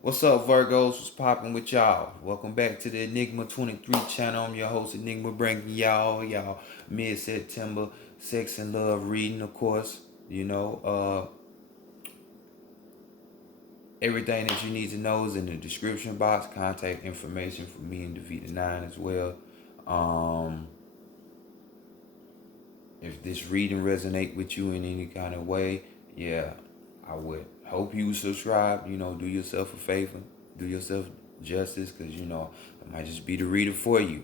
What's up, Virgos? What's popping with y'all? Welcome back to the Enigma 23 channel. I'm your host, Enigma, bringing y'all mid-September sex and love reading, of course. Everything that you need to know is in the description box. Contact information for me and Davita9 as well. Um, if this reading resonate with you in any kind of way, yeah, I would hope you subscribe. Do yourself a favor, do yourself justice, because it might just be the reader for you.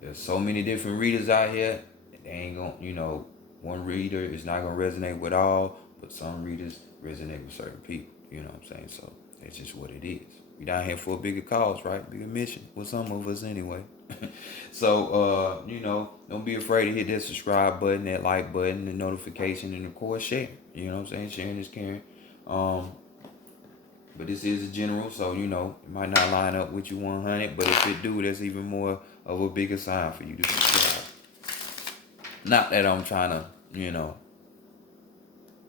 There's so many different readers out here. They ain't gonna, one reader is not gonna resonate with all, but some readers resonate with certain people. You know what I'm saying? So that's just what it is. We down here for a bigger cause, right? Bigger mission with some of us anyway. So don't be afraid to hit that subscribe button, that like button, the notification, and of course share. You know what I'm saying? Sharing is caring. But this is a general, so it might not line up with you 100, but if it do, that's even more of a bigger sign for you to subscribe. Not that I'm trying to,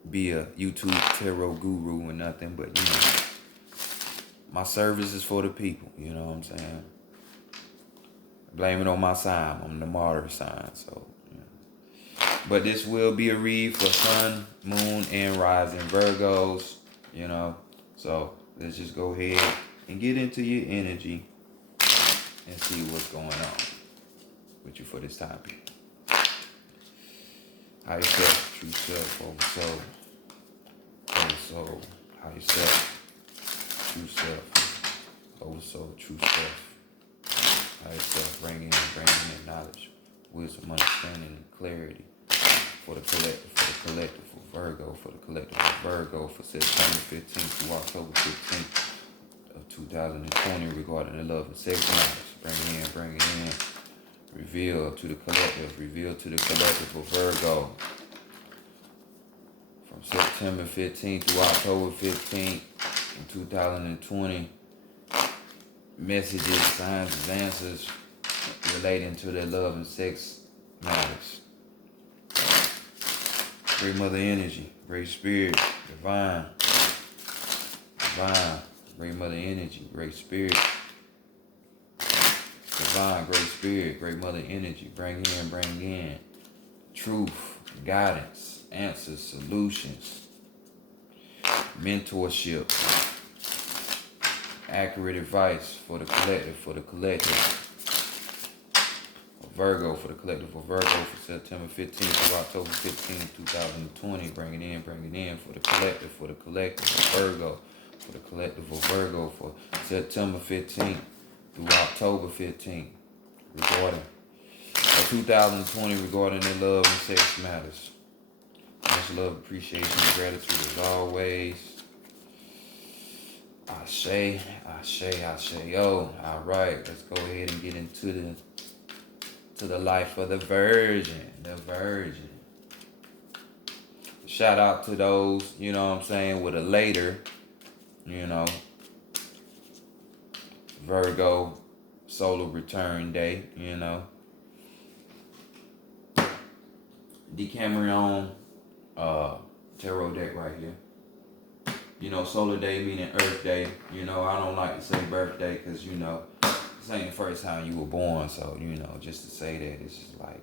be a YouTube tarot guru or nothing, but my service is for the people. You know what I'm saying? Blame it on my sign. I'm the martyr sign, so. But this will be a read for Sun, Moon, and Rising Virgos. So let's just go ahead and get into your energy and see what's going on with you for this time period. High yourself, true self, over soul, high yourself, true self, over soul, true self, high yourself, bringing in knowledge, wisdom, understanding, and clarity for the collective, for Virgo, for September 15th through October 15th of 2020 regarding the love and sex matters. Bring it in. Reveal to the collective of Virgo from September 15th to October 15th in 2020. Messages, signs, and answers relating to their love and sex matters. Great Mother Energy, Great Spirit, Divine, Great Mother Energy, Great Spirit, Divine, Great Spirit, Great Mother Energy, bring in truth, guidance, answers, solutions, mentorship, accurate advice for the collective of Virgo, for September 15th through October 15th, 2020, bring it in for the collective of Virgo, for September 15th through October 15th, regarding 2020, regarding their love and sex matters. Much love, appreciation, and gratitude as always. Ashe. Yo, all right, let's go ahead and get into the life of the Virgin. Shout out to those, with a later, Virgo solar return day, Decameron tarot deck right here. Solar day meaning Earth day. I don't like to say birthday because, this ain't the first time you were born. So, just to say that, it's just like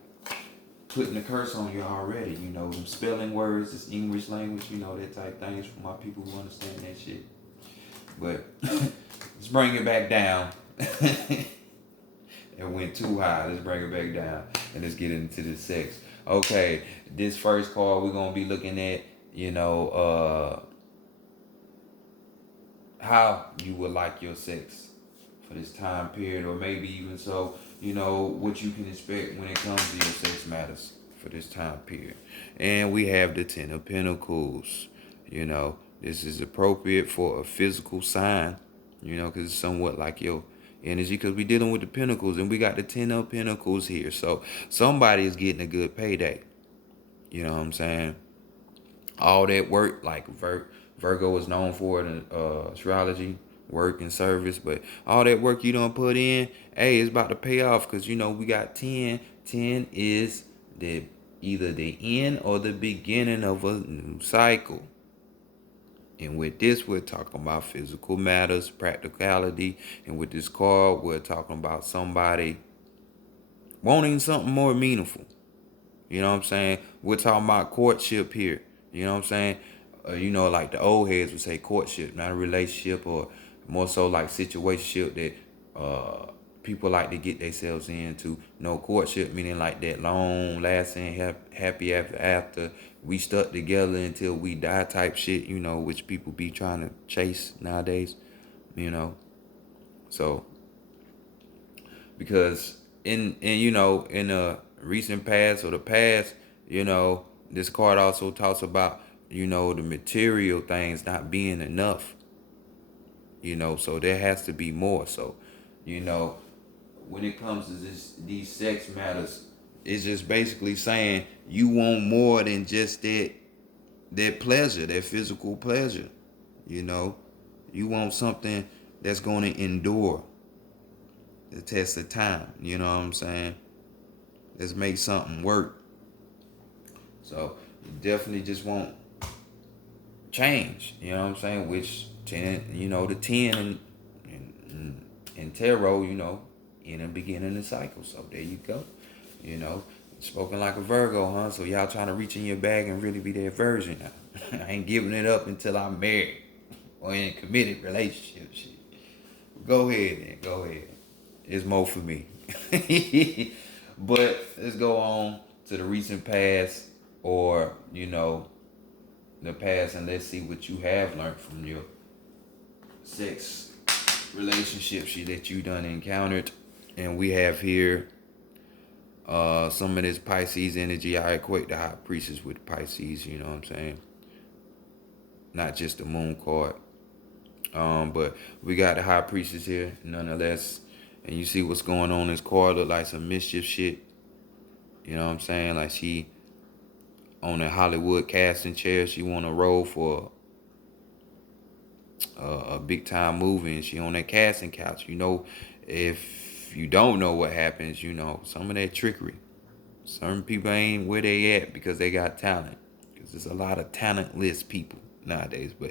putting the curse on you already. Them spelling words, this English language, that type things for my people who understand that shit. But let's bring it back down. It went too high. Let's bring it back down and let's get into the sex. Okay, this first card we're gonna be looking at, how you would like your sex for this time period, or maybe even so, what you can expect when it comes to your sex matters for this time period. And we have the Ten of Pentacles. This is appropriate for a physical sign, because it's somewhat like your energy, because we're dealing with the Pentacles, and we got the Ten of Pentacles here. So somebody is getting a good payday. You know what I'm saying? All that work, like Virgo is known for in astrology, work and service, but all that work you don't put in, hey, it's about to pay off, because we got 10. 10 is either the end or the beginning of a new cycle. And with this, we're talking about physical matters, practicality. And with this card, we're talking about somebody wanting something more meaningful. You know what I'm saying? We're talking about courtship here. You know what I'm saying? Like the old heads would say courtship, not a relationship, or more so like situationship that people like to get themselves into. No courtship, meaning like that long lasting, happy after we stuck together until we die type shit, which people be trying to chase nowadays, you know. So because in the recent past or the past, this card also talks about the material things not being enough. So there has to be more. So you know when it comes to these sex matters, it's just basically saying you want more than just that pleasure, that physical pleasure. you know you want something that's going to endure the test of time. You know what I'm saying? Let's make something work. So you definitely just want change. You know what I'm saying? Which the 10 and tarot, in the beginning of the cycle. So there you go. You know, spoken like a Virgo, huh? So y'all trying to reach in your bag and really be that virgin now. I ain't giving it up until I'm married or in a committed relationship. Shit. Go ahead then. Go ahead. It's more for me. But let's go on to the recent past, or the past, and let's see what you have learned from your sex relationships that you done encountered. And we have here some of this Pisces energy. I equate the high priestess with Pisces, you know what I'm saying? Not just the moon card. But we got the high priestess here nonetheless. And you see what's going on in this card, look like some mischief shit. You know what I'm saying? Like she on a Hollywood casting chair. She want to roll for a big time movie, and she on that casting couch. If you don't know what happens, some of that trickery. Some people ain't where they at because they got talent. Because there's a lot of talentless people nowadays. But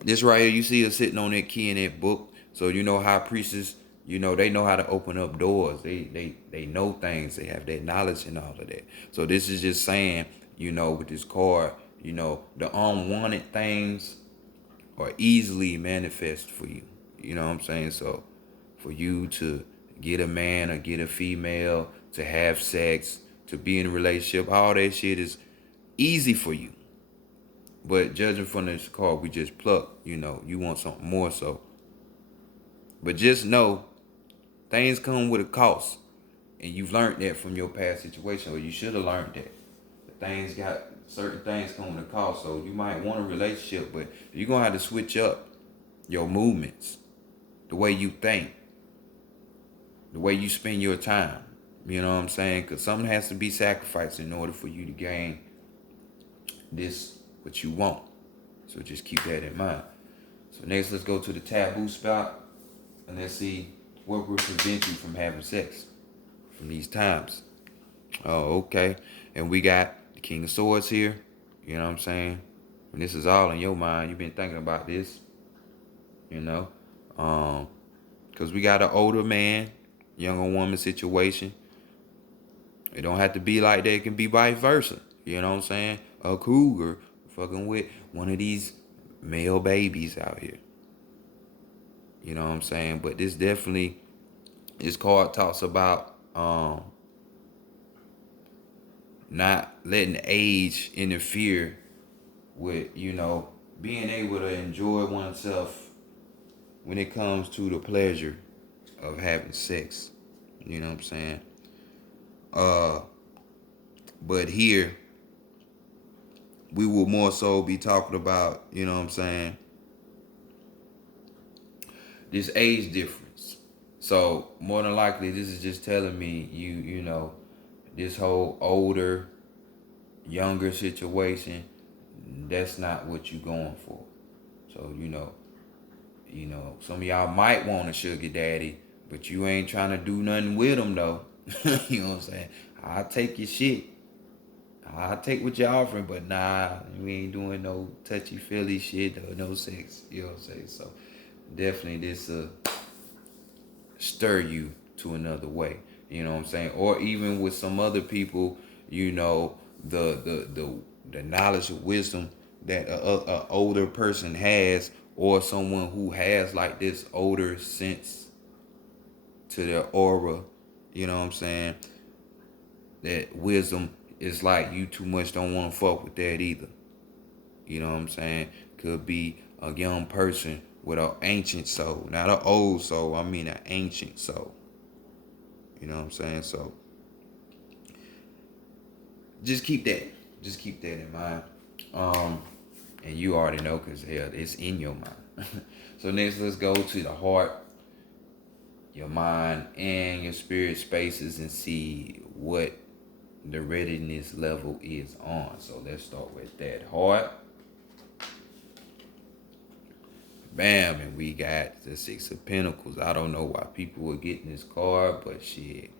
this right here, you see her sitting on that key in that book. So high priestess, they know how to open up doors. They know things. They have that knowledge and all of that. So this is just saying, with this card, the unwanted things are easily manifest for you. You know what I'm saying? So for you to get a man or get a female, to have sex, to be in a relationship, all that shit is easy for you. But judging from this card we just plucked, you want something more. So, but just know things come with a cost, and you've learned that from your past situation, or you should have learned that. Certain things come with a cost. So you might want a relationship, but you're gonna have to switch up your movements, the way you think, the way you spend your time. You know what I'm saying? Because something has to be sacrificed in order for you to gain this what you want. So just keep that in mind. So next, let's go to the taboo spot, and let's see what will prevent you from having sex from these times. Oh, okay. And we got the King of Swords here. You know what I'm saying? And this is all in your mind. You've been thinking about this. Because we got an older man, younger woman situation. It don't have to be like that. It can be vice versa. You know what I'm saying? A cougar fucking with one of these male babies out here. You know what I'm saying? But this card talks about not letting age interfere with, being able to enjoy oneself when it comes to the pleasure of having sex. You know what I'm saying? But here we will more so be talking about, you know what I'm saying, this age difference. So more than likely this is just telling me this whole older, younger situation, that's not what you're going for. So, some of y'all might want a sugar daddy, but you ain't trying to do nothing with them though. You know what I'm saying? I'll take your shit. I take what you're offering, but nah, we ain't doing no touchy feely shit or no sex. You know what I'm saying? So definitely this stir you to another way. You know what I'm saying? Or even with some other people, you know, the knowledge of wisdom that a older person has, or someone who has like this older sense to their aura. You know what I'm saying? That wisdom is like you too much don't want to fuck with that either. You know what I'm saying? Could be a young person with an ancient soul, not an old soul. I mean an ancient soul. You know what I'm saying? So just keep that. Just keep that in mind. Um, and you already know because hell, it's in your mind. So next, let's go to the heart, your mind, and your spirit spaces and see what the readiness level is on. So let's start with that heart. Bam, and we got the Six of Pentacles. I don't know why people were getting this card, but shit,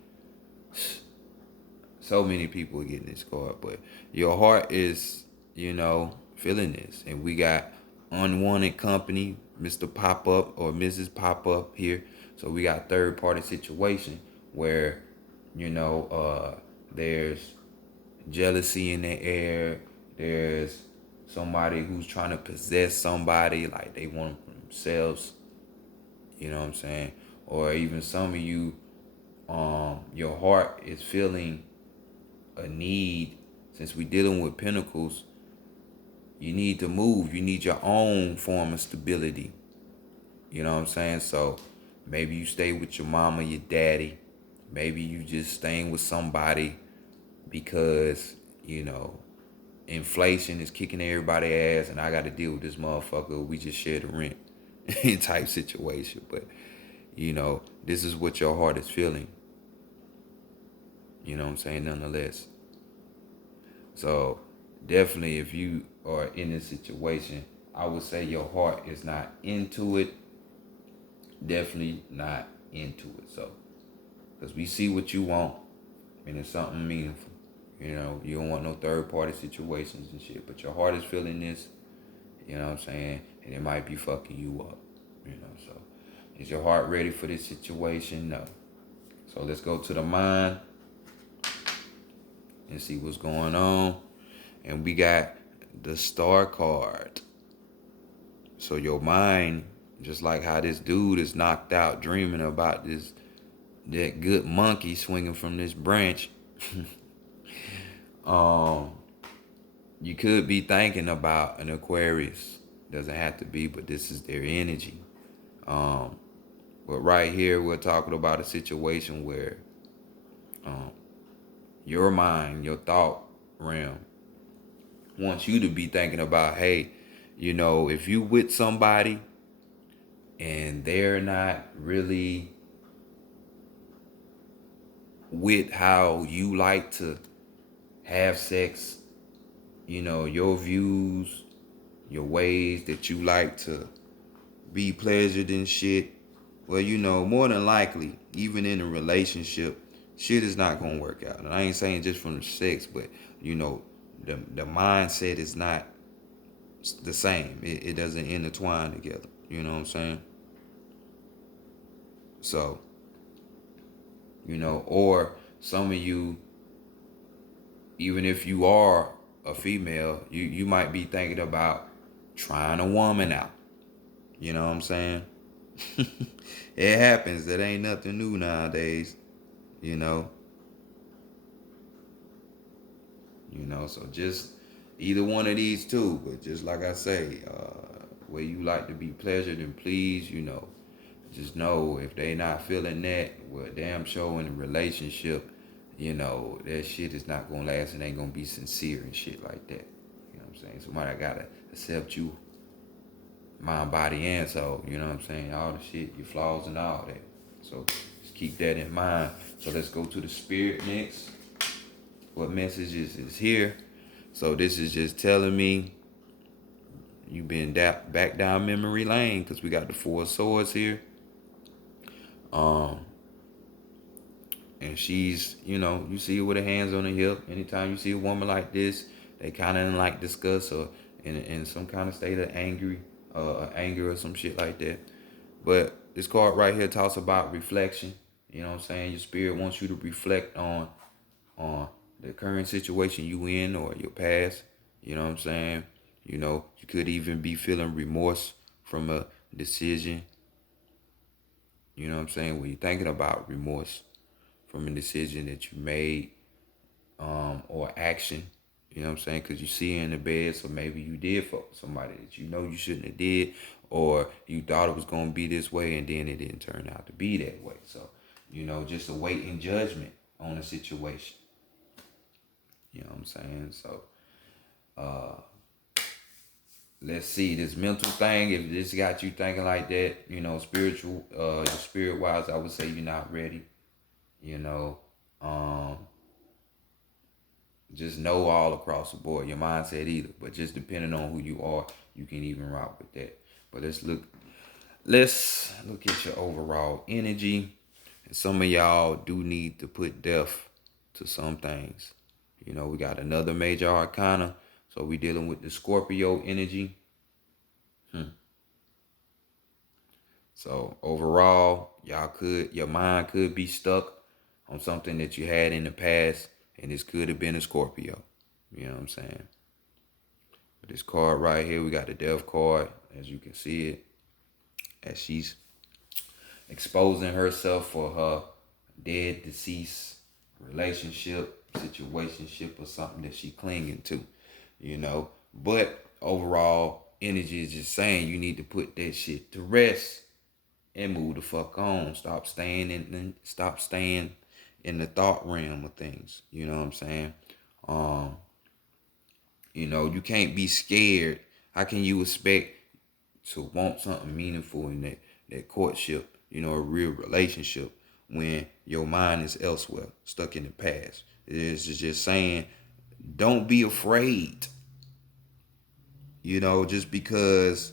so many people are getting this card. But your heart is, feeling this, and we got unwanted company, Mr. Pop Up or Mrs. Pop Up here. So we got third party situation where, there's jealousy in the air. There's somebody who's trying to possess somebody, like they want them for themselves. You know what I'm saying? Or even some of you, your heart is feeling a need. Since we're dealing with pentacles, you need to move. You need your own form of stability. You know what I'm saying? So maybe you stay with your mama, your daddy. Maybe you just staying with somebody because, inflation is kicking everybody's ass and I got to deal with this motherfucker. We just share the rent type situation. But, this is what your heart is feeling. You know what I'm saying? Nonetheless. So definitely if you are in this situation, I would say your heart is not into it. Definitely not into it. So, because we see what you want and it's something meaningful. You don't want no third party situations and shit. But your heart is feeling this, you know what I'm saying? And it might be fucking you up. So is your heart ready for this situation? No. So let's go to the mind and see what's going on. And we got the Star card. So your mind, just like how this dude is knocked out dreaming about that good monkey swinging from this branch. You could be thinking about an Aquarius. Doesn't have to be, but this is their energy. But right here, we're talking about a situation where your mind, your thought realm wants you to be thinking about, hey, if you with somebody and they're not really with how you like to have sex, your views, your ways that you like to be pleasured and shit, well, more than likely, even in a relationship, shit is not gonna work out. And I ain't saying just from the sex, but the mindset is not the same. It doesn't intertwine together. You know what I'm saying? So, or some of you, even if you are a female, you might be thinking about trying a woman out. You know what I'm saying? It happens. That ain't nothing new nowadays. You know. So just either one of these two. But just like I say, where you like to be pleasured and pleased, just know if they not feeling that, well, damn sure in a relationship, that shit is not gonna last and ain't gonna be sincere and shit like that. You know what I'm saying? Somebody gotta accept you, mind, body, and soul. You know what I'm saying? All the shit, your flaws and all that. So just keep that in mind. So let's go to the spirit next. What messages is here? So this is just telling me you've been back down memory lane because we got the Four of Swords here. And she's, you see her with her hands on her hip. Anytime you see a woman like this, they kind of like discuss or in some kind of state of anger or some shit like that. But this card right here talks about reflection. You know what I'm saying? Your spirit wants you to reflect on the current situation you in or your past. You know what I'm saying? You could even be feeling remorse from a decision. You know what I'm saying? When you're thinking about remorse from a decision that you made, or action. You know what I'm saying? Because you see her in the bed, so maybe you did fuck with somebody that you know you shouldn't have did, or you thought it was going to be this way, and then it didn't turn out to be that way. So, just awaiting judgment on the situation. You know what I'm saying? So, let's see this mental thing. If this got you thinking like that, spiritual, spirit wise, I would say you're not ready. You know, um, just know all across the board. Your mindset either, but just depending on who you are, you can even rock with that. But let's look at your overall energy. And some of y'all do need to put death to some things. We got another major arcana. So we dealing with the Scorpio energy. So overall, your mind could be stuck on something that you had in the past, and this could have been a Scorpio. You know what I'm saying? But this card right here, we got the Death card, as you can see it, as she's exposing herself for her dead, deceased relationship, situationship, or something that she clinging to, But overall, energy is just saying you need to put that shit to rest and move the fuck on. Stop staying in the thought realm of things. You know what I'm saying? Um, you can't be scared. How can you expect to want something meaningful in that courtship, a real relationship, when your mind is elsewhere, stuck in the past? It's just saying, don't be afraid, just because,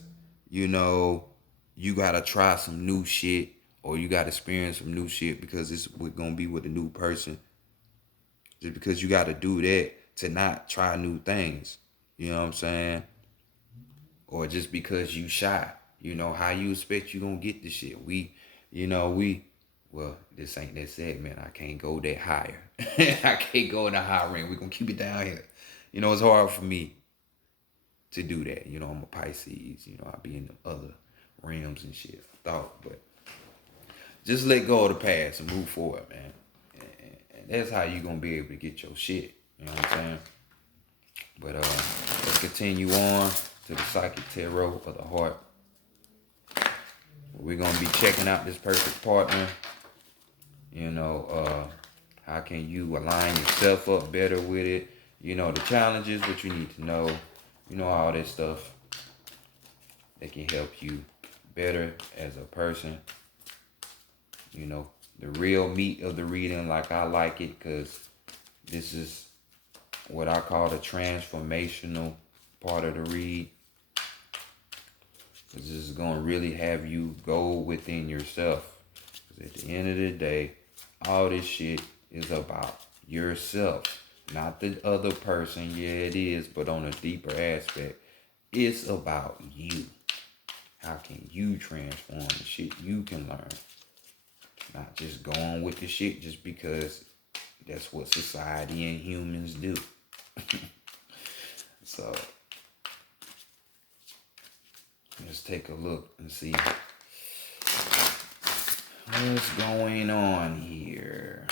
you gotta try some new shit or you gotta experience some new shit because it's gonna be with a new person. Just because you gotta do that to not try new things. You know what I'm saying? Or just because you shy. How you expect you gonna get the shit? Well, this ain't that segment. I can't go that higher. I can't go in the high ring. We're gonna keep it down here. It's hard for me to do that. I'm a Pisces. I be in the other realms and shit. I thought, but just let go of the past and move forward, man. And that's how you gonna be able to get your shit. You know what I'm saying? But let's continue on to the Psychic Tarot of the Heart. We're gonna be checking out this perfect partner. How can you align yourself up better with it? The challenges, what you need to know. All that stuff that can help you better as a person. The real meat of the reading, like I like it, because this is what I call the transformational part of the read. Because this is going to really have you go within yourself. Because at the end of the day, all this shit is about yourself. Not the other person. Yeah, it is. But on a deeper aspect, it's about you. How can you transform the shit you can learn? Not just going with the shit just because that's what society and humans do. So, let's take a look and see what's going on here.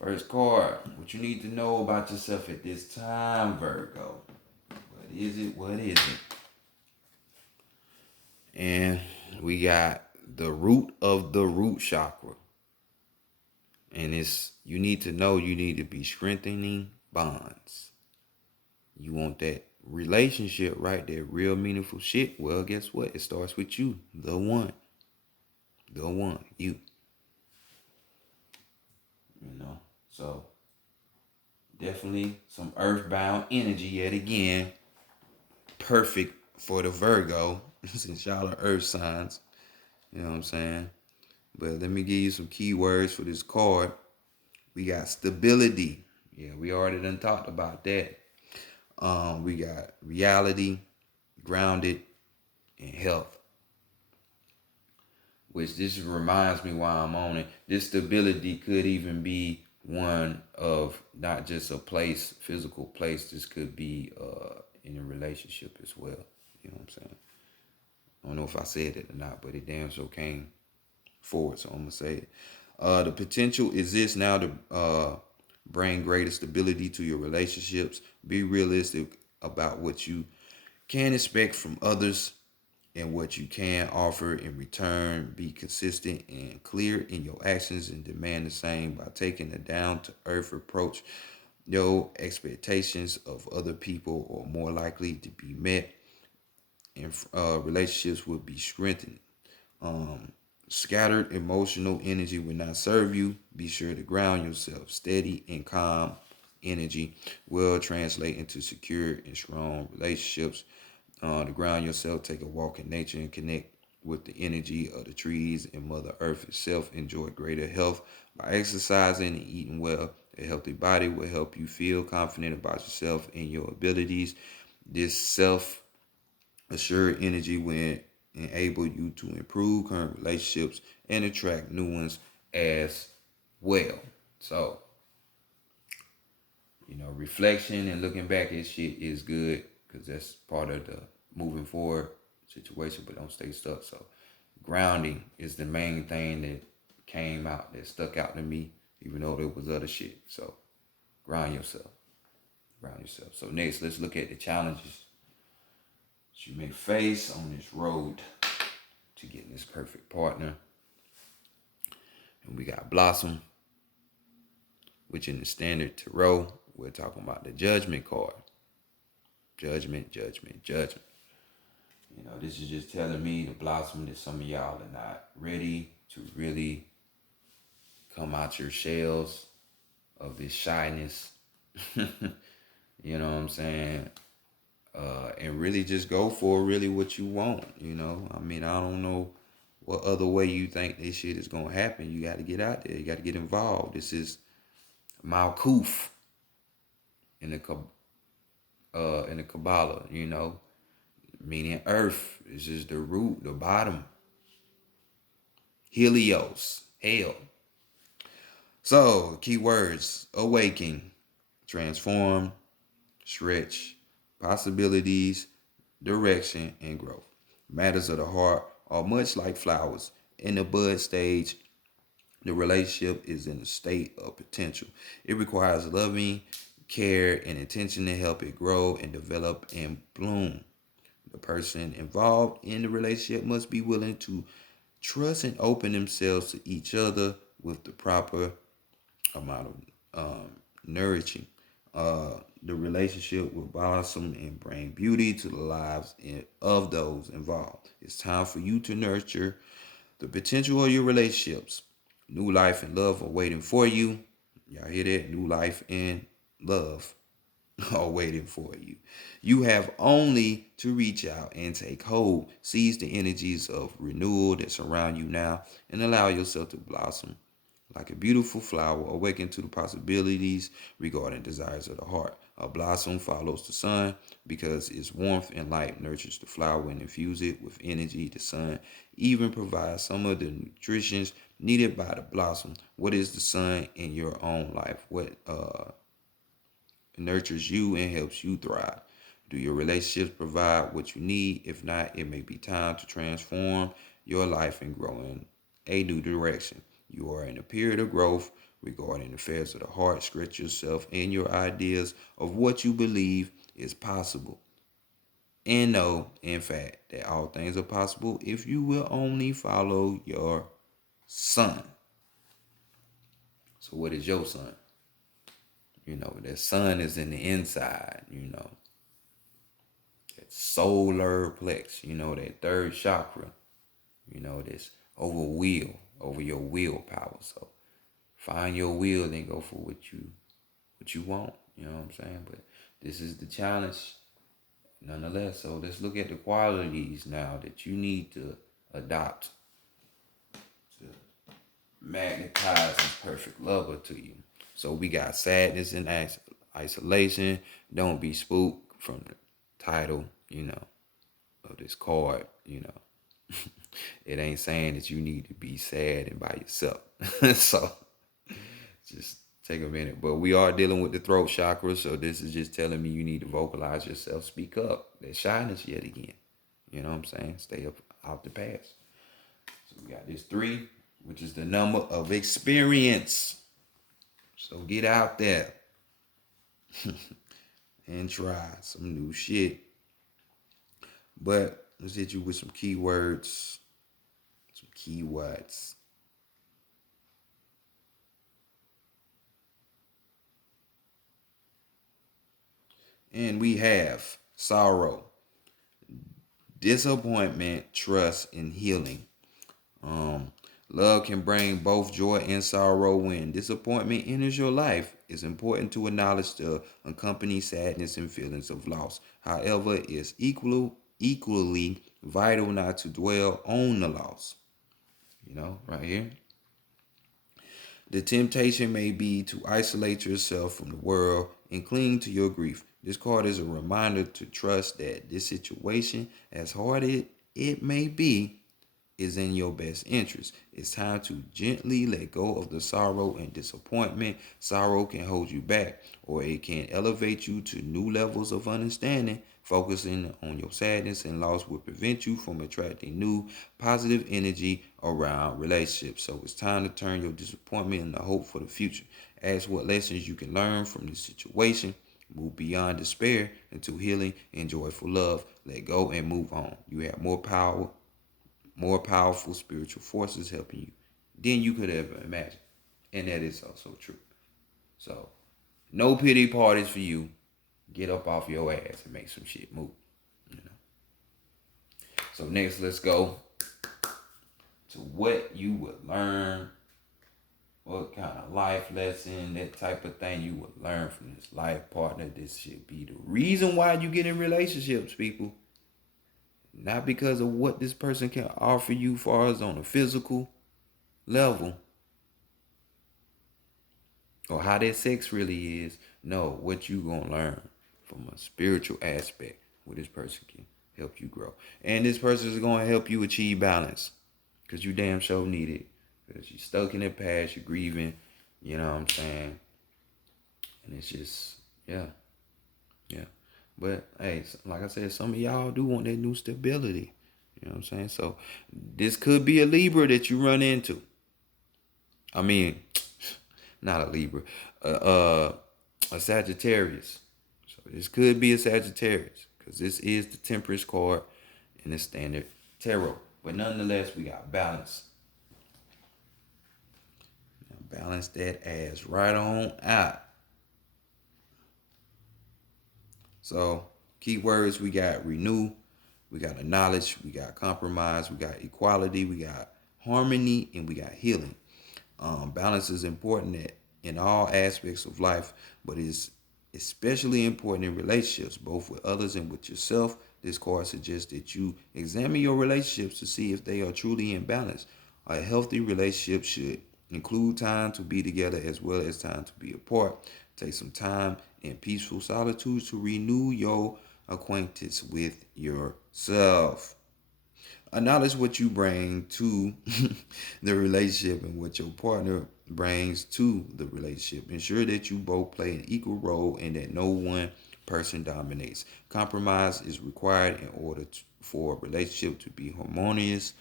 First card, what you need to know about yourself at this time, Virgo. What is it? What is it? And we got the root of the root chakra. And you need to know you need to be strengthening bonds. You want that relationship, right? That real meaningful shit. Well, guess what? It starts with you, the one, you. You know, so definitely some earthbound energy yet again. Perfect for the Virgo since y'all are earth signs. You know what I'm saying? But let me give you some keywords for this card. We got stability. Yeah, we already done talked about that. We got reality, grounded, and health. Which this reminds me why I'm on it. This stability could even be one of not just a place, physical place. This could be in a relationship as well. You know what I'm saying? I don't know if I said it or not, but it damn sure came forward, so I'm gonna say it. The potential exists now to bring greater stability to your relationships. Be realistic about what you can expect from others and what you can offer in return. Be consistent and clear in your actions and demand the same by taking a down to earth approach. Your expectations of other people are more likely to be met, and relationships will be strengthened. Um, Scattered emotional energy will not serve you. Be sure to ground yourself. Steady and calm energy will translate into secure and strong relationships. To ground yourself, take a walk in nature and connect with the energy of the trees and Mother Earth itself. Enjoy greater health by exercising and eating well. A healthy body will help you feel confident about yourself and your abilities. This self assured energy will enable you to improve current relationships and attract new ones as well. So, reflection and looking back at shit is good because that's part of the moving forward situation, but don't stay stuck. So, grounding is the main thing that came out, that stuck out to me, even though there was other shit. So, ground yourself. Ground yourself. So, next, let's look at the challenges that you may face on this road to getting this perfect partner. And we got Blossom, which in the standard tarot, we're talking about the Judgment card. Judgment, judgment, judgment. This is just telling me, the Blossom, that some of y'all are not ready to really come out your shells of this shyness. You know what I'm saying? And really just go for really what you want. I mean, I don't know what other way you think this shit is gonna happen. You got to get out there. You got to get involved. This is Malkuth in the Kabbalah. Meaning earth. This is the root, the bottom. Helios, hell. So keywords: awaken, transform, stretch, possibilities, direction, and growth. Matters of the heart are much like flowers. In the bud stage, the relationship is in a state of potential. It requires loving care and attention to help it grow and develop and bloom. The person involved in the relationship must be willing to trust and open themselves to each other with the proper amount of nourishing. The relationship will blossom and bring beauty to the lives of those involved. It's time for you to nurture the potential of your relationships. New life and love are waiting for you. Y'all hear that? New life and love are waiting for you. You have only to reach out and take hold. Seize the energies of renewal that surround you now and allow yourself to blossom like a beautiful flower. Awaken to the possibilities regarding desires of the heart. A blossom follows the sun because its warmth and light nurtures the flower and infuses it with energy. The sun even provides some of the nutrition needed by the blossom. What is the sun in your own life? What nurtures you and helps you thrive? Do your relationships provide what you need? If not, it may be time to transform your life and grow in a new direction. You are in a period of growth regarding affairs of the heart. Stretch yourself and your ideas of what you believe is possible. And know, in fact, that all things are possible if you will only follow your sun. So what is your sun? That sun is in the inside. that solar plex, that third chakra, that's over your willpower. So find your will and go for what you want. You know what I'm saying? But this is the challenge nonetheless. So let's look at the qualities now that you need to adopt to magnetize this perfect lover to you. So we got sadness and isolation. Don't be spooked from the title, of this card. It ain't saying that you need to be sad and by yourself. So just take a minute. But we are dealing with the throat chakra, so this is just telling me you need to vocalize yourself, speak up. That shyness yet again. You know what I'm saying? Stay up out the past. So we got this 3, which is the number of experience. So get out there and try some new shit. But let's hit you with some keywords. Some keywords. And we have sorrow, disappointment, trust, and healing. Love can bring both joy and sorrow. When disappointment enters your life, it's important to acknowledge the accompanying sadness and feelings of loss. However, it's equally vital not to dwell on the loss. Right here. The temptation may be to isolate yourself from the world and cling to your grief. This card is a reminder to trust that this situation, as hard it may be, is in your best interest. It's time to gently let go of the sorrow and disappointment. Sorrow can hold you back, or it can elevate you to new levels of understanding. Focusing on your sadness and loss will prevent you from attracting new positive energy around relationships. So it's time to turn your disappointment into hope for the future. Ask what lessons you can learn from this situation. Move beyond despair into healing and joyful love. Let go and move on. You have more powerful spiritual forces helping you than you could ever imagine. And that is also true. So, no pity parties for you. Get up off your ass and make some shit move. So next, let's go to what you would learn. What kind of life lesson, that type of thing you would learn from this life partner. This should be the reason why you get in relationships, people. Not because of what this person can offer you far as on a physical level or how their sex really is. No, what you gonna learn from a spiritual aspect where this person can help you grow. And this person is gonna help you achieve balance because you damn sure need it. Because you're stuck in the past, you're grieving, you know what I'm saying? And it's just, yeah. But hey, like I said, some of y'all do want that new stability. You know what I'm saying? So this could be a Libra that you run into. I mean, not a Libra, a Sagittarius. So this could be a Sagittarius because this is the Temperance card in the standard tarot. But nonetheless, we got balance. Now balance that ass right on out. So keywords, we got renew, we got acknowledge, we got compromise, we got equality, we got harmony, and we got healing. Balance is important in all aspects of life, but is especially important in relationships, both with others and with yourself. This card suggests that you examine your relationships to see if they are truly in balance. A healthy relationship should include time to be together as well as time to be apart. Take some time in peaceful solitude to renew your acquaintance with yourself. Acknowledge what you bring to the relationship and what your partner brings to the relationship. Ensure that you both play an equal role and that no one person dominates. Compromise is required in order for a relationship to be harmonious.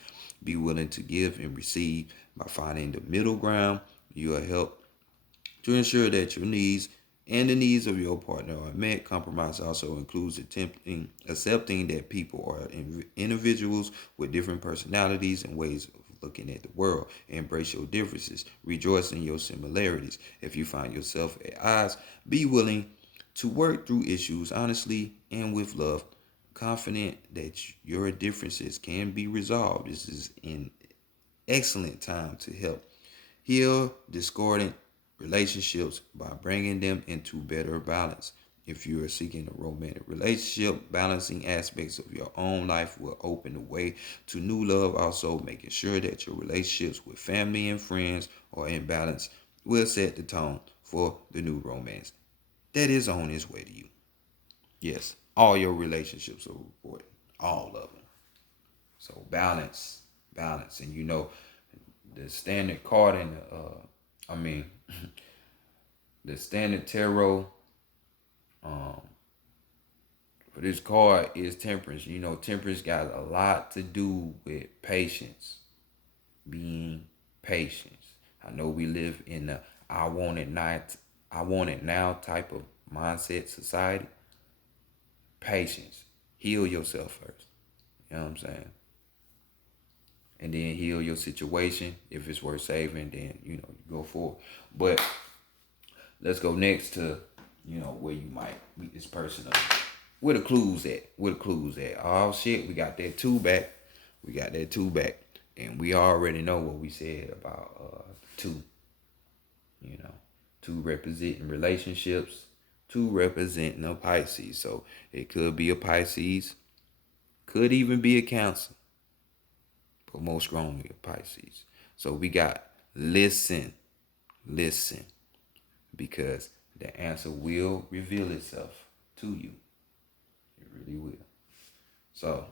Be willing to give and receive. By finding the middle ground, you will help to ensure that your needs and the needs of your partner are met. Compromise also includes accepting that people are individuals with different personalities and ways of looking at the world. Embrace your differences. Rejoice in your similarities. If you find yourself at odds, be willing to work through issues honestly and with love. confident that your differences can be resolved. This is an excellent time to help heal discordant relationships by bringing them into better balance. If you are seeking a romantic relationship, balancing aspects of your own life will open the way to new love. Also, making sure that your relationships with family and friends are in balance will set the tone for the new romance that is on its way to you. Yes, all your relationships are important, all of them. So balance, balance, and the standard card in I mean, the standard tarot um, for this card is temperance. Temperance got a lot to do with patience, being patient. I know we live in the I want it now type of mindset society. Patience. Heal yourself first. You know what I'm saying? And then heal your situation. If it's worth saving, then you go forward. But let's go next to where you might meet this person up. Where the clues at? Where the clues at? Oh shit, we got that two back. We got that two back. And we already know what we said about two. You know, two representing relationships, two representing a Pisces. So it could be a Pisces, could even be a Cancer, but most strongly a Pisces. So we got listen, listen, because the answer will reveal itself to you. It really will. So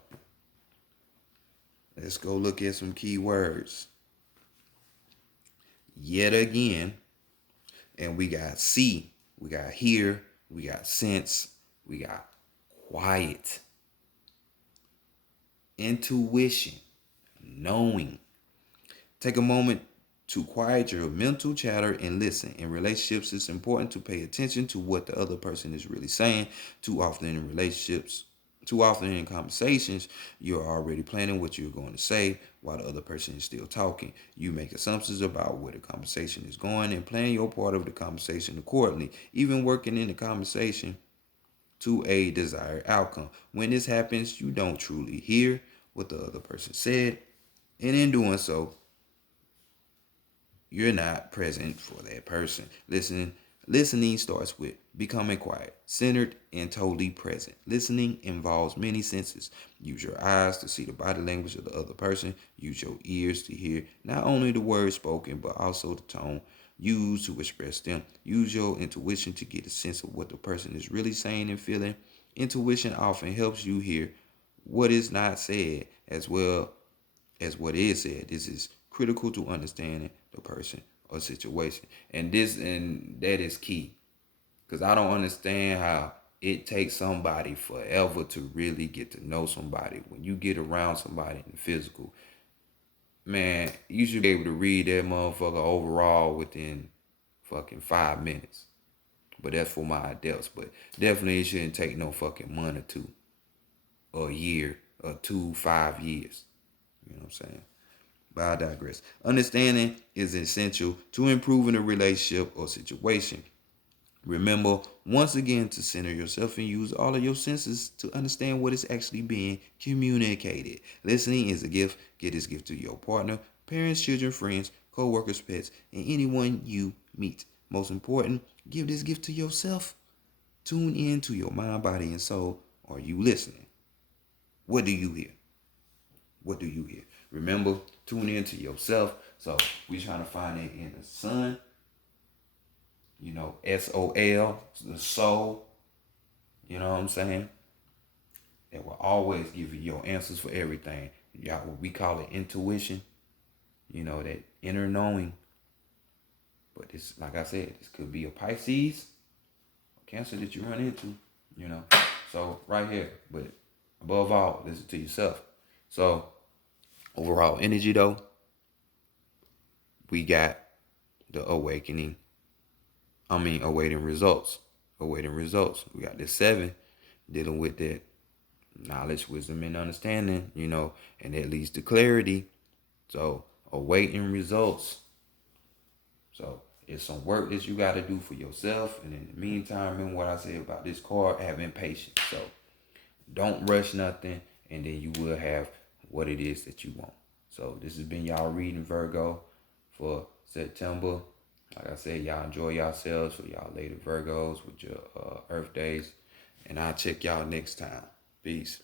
let's go look at some key words. Yet again, and we got see, we got hear, we got sense, we got quiet, intuition, knowing. Take a moment to quiet your mental chatter and listen. In relationships, it's important to pay attention to what the other person is really saying. Too often in conversations, you're already planning what you're going to say while the other person is still talking. You make assumptions about where the conversation is going and plan your part of the conversation accordingly, even working in the conversation to a desired outcome. When this happens, you don't truly hear what the other person said, and in doing so, you're not present for that person. Listening starts with becoming quiet, centered, and totally present. Listening involves many senses. Use your eyes to see the body language of the other person. Use your ears to hear not only the words spoken, but also the tone used to express them. Use your intuition to get a sense of what the person is really saying and feeling. Intuition often helps you hear what is not said as well as what is said. This is critical to understanding the person or situation. And that is key. Because I don't understand how it takes somebody forever to really get to know somebody. When you get around somebody in the physical, man, you should be able to read that motherfucker overall within fucking 5 minutes. But that's for my adults. But definitely it shouldn't take no fucking month or two, or a year, or 5 years. You know what I'm saying? But I digress. Understanding is essential to improving a relationship or situation. Remember, once again, to center yourself and use all of your senses to understand what is actually being communicated. Listening is a gift. Give this gift to your partner, parents, children, friends, co-workers, pets, and anyone you meet. Most important, give this gift to yourself. Tune in to your mind, body, and soul. Are you listening? What do you hear? What do you hear? Remember, tune in to yourself. So we're trying to find it in the sun. SOL, the soul. You know what I'm saying? That will always give you your answers for everything. Y'all, what we call it intuition. That inner knowing. But it's like I said, this could be a Pisces, a Cancer that you run into. So right here. But above all, listen to yourself. So overall energy though, we got the awaiting results. Awaiting results. We got this 7 dealing with that knowledge, wisdom, and understanding, and that leads to clarity. So awaiting results. So it's some work that you got to do for yourself. And in the meantime, remember what I said about this card, having patience. So Don't rush nothing, and then you will have what it is that you want. So this has been y'all reading Virgo for September. Like I said, y'all enjoy yourselves for y'all later Virgos with your Earth days. And I'll check y'all next time. Peace.